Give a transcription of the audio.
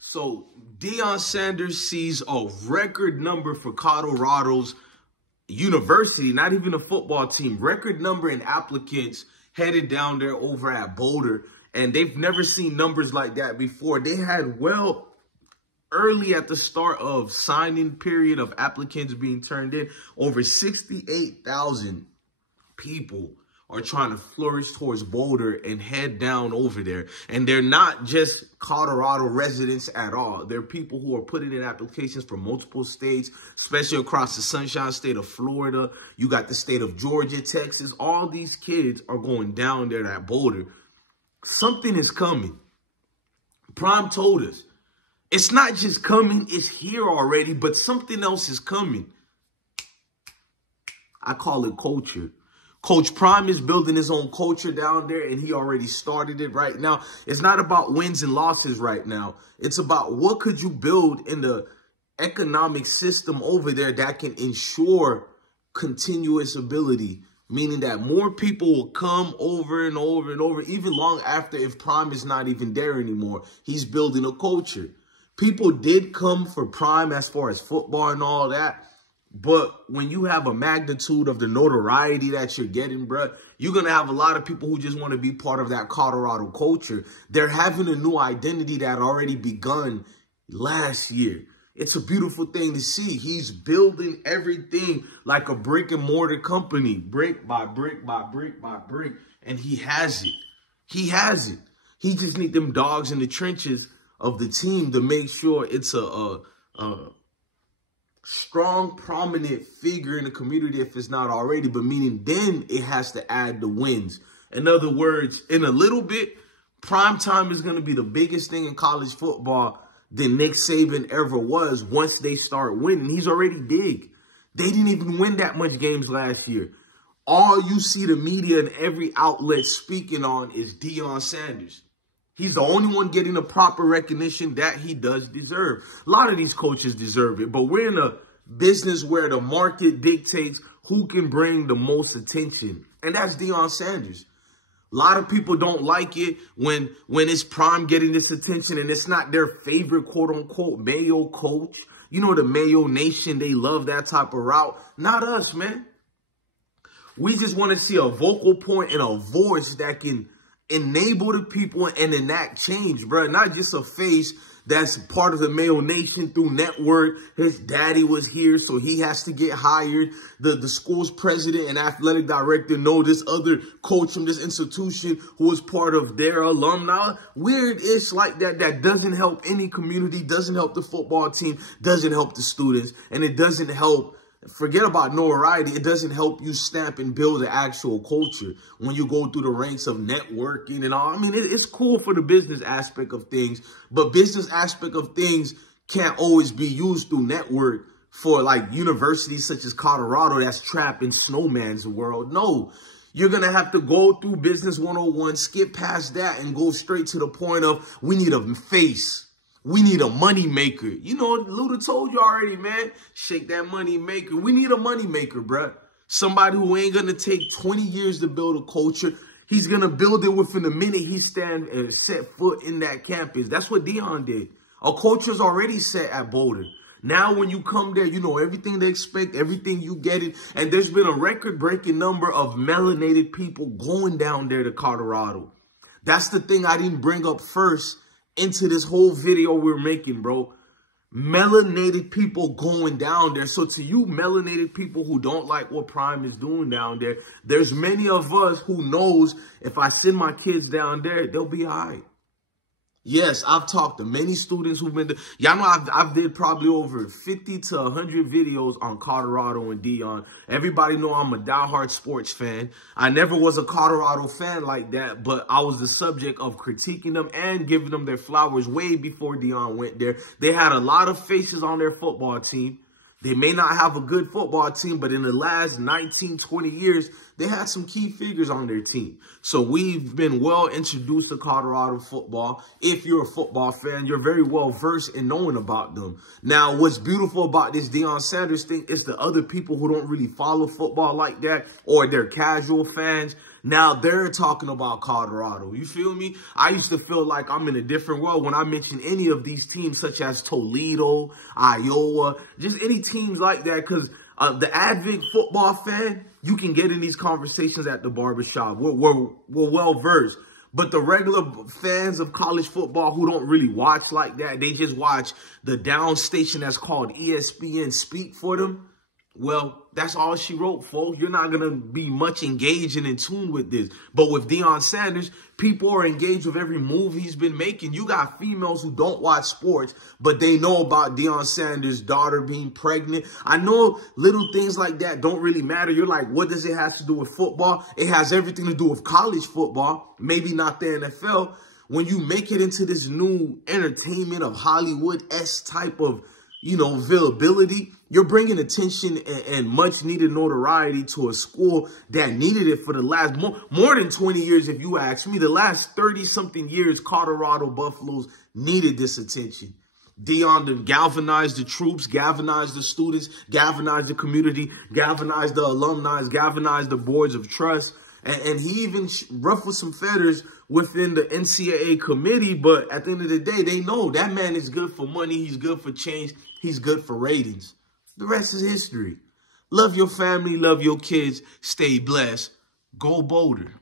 So Deion Sanders sees a record number for Colorado's university, not even a football team, record number in applicants headed down there over at Boulder. And they've never seen numbers like that before. They had, well, early at the start of signing period of applicants being turned in, over 68,000 people are trying to flourish towards Boulder and head down over there. And they're not just Colorado residents at all. They're people who are putting in applications from multiple states, especially across the Sunshine State of Florida. You got the state of Georgia, Texas. All these kids are going down there at Boulder. Something is coming. Prime told us. It's not just coming, it's here already, but something else is coming. I call it culture. Coach Prime is building his own culture down there, and he already started it right now. It's not about wins and losses right now. It's about what could you build in the economic system over there that can ensure continuous ability, meaning that more people will come over and over and over, even long after if Prime is not even there anymore. He's building a culture. People did come for Prime as far as football and all that. But when you have a magnitude of the notoriety that you're getting, bro, you're going to have a lot of people who just want to be part of that Colorado culture. They're having a new identity that already begun last year. It's a beautiful thing to see. He's building everything like a brick and mortar company, brick by brick by brick by brick. And he has it. He has it. He just needs them dogs in the trenches of the team to make sure it's a strong, prominent figure in the community if it's not already, but meaning then it has to add the wins. In other words, in a little bit, primetime is going to be the biggest thing in college football than Nick Saban ever was once they start winning. He's already big. They didn't even win that much games last year. All you see the media and every outlet speaking on is Deion Sanders. He's the only one getting the proper recognition that he does deserve. A lot of these coaches deserve it, but we're in a business where the market dictates who can bring the most attention, and that's Deion Sanders. A lot of people don't like it when it's Prime getting this attention and it's not their favorite quote-unquote Mayo coach. You know, the Mayo Nation, they love that type of route. Not us, man. We just want to see a vocal point and a voice that can enable the people and enact change, bro. Not just a face that's part of the Mayo Nation through network. His daddy was here, so he has to get hired. The school's president and athletic director know this other coach from this institution who is part of their alumni. Weird-ish like that. That doesn't help any community, doesn't help the football team, doesn't help the students, and it doesn't help. Forget about notoriety. It doesn't help you stamp and build an actual culture when you go through the ranks of networking and all. I mean, it's cool for the business aspect of things, but business aspect of things can't always be used through network for like universities such as Colorado that's trapped in snowman's world. No, you're going to have to go through Business 101, skip past that and go straight to the point of we need a face. We need a money maker. You know, Luda told you already, man. Shake that money maker. We need a money maker, bruh. Somebody who ain't going to take 20 years to build a culture. He's going to build it within a minute he stand and set foot in that campus. That's what Deion did. A culture's already set at Boulder. Now when you come there, you know everything they expect, everything you get it. And there's been a record-breaking number of melanated people going down there to Colorado. That's the thing I didn't bring up first into this whole video we're making, bro. Melanated people going down there. So to you melanated people who don't like what Prime is doing down there, there's many of us who knows if I send my kids down there, they'll be all right. Yes, I've talked to many students who've been, y'all know I've did probably over 50 to 100 videos on Colorado and Deion. Everybody know I'm a diehard sports fan. I never was a Colorado fan like that, but I was the subject of critiquing them and giving them their flowers way before Deion went there. They had a lot of faces on their football team. They may not have a good football team, but in the last 19, 20 years, they had some key figures on their team. So we've been well introduced to Colorado football. If you're a football fan, you're very well versed in knowing about them. Now, what's beautiful about this Deion Sanders thing is the other people who don't really follow football like that, or they're casual fans. Now they're talking about Colorado. You feel me? I used to feel like I'm in a different world when I mention any of these teams such as Toledo, Iowa, just any teams like that. Because the avid football fan, you can get in these conversations at the barbershop. We're well-versed. But the regular fans of college football who don't really watch like that, they just watch the down station that's called ESPN speak for them. Well, that's all she wrote, folks. You're not going to be much engaged and in tune with this. But with Deion Sanders, people are engaged with every move he's been making. You got females who don't watch sports, but they know about Deion Sanders' daughter being pregnant. I know little things like that don't really matter. You're like, what does it have to do with football? It has everything to do with college football, maybe not the NFL. When you make it into this new entertainment of Hollywood-esque type of, availability, you're bringing attention and much needed notoriety to a school that needed it for the last more than 20 years. If you ask me, the last 30 something years, Colorado Buffaloes needed this attention. Deion galvanized the troops, galvanized the students, galvanized the community, galvanized the alumni, galvanized the boards of trust. And he even ruffled some feathers within the NCAA committee. But at the end of the day, they know that man is good for money. He's good for change. He's good for ratings. The rest is history. Love your family. Love your kids. Stay blessed. Go Boulder.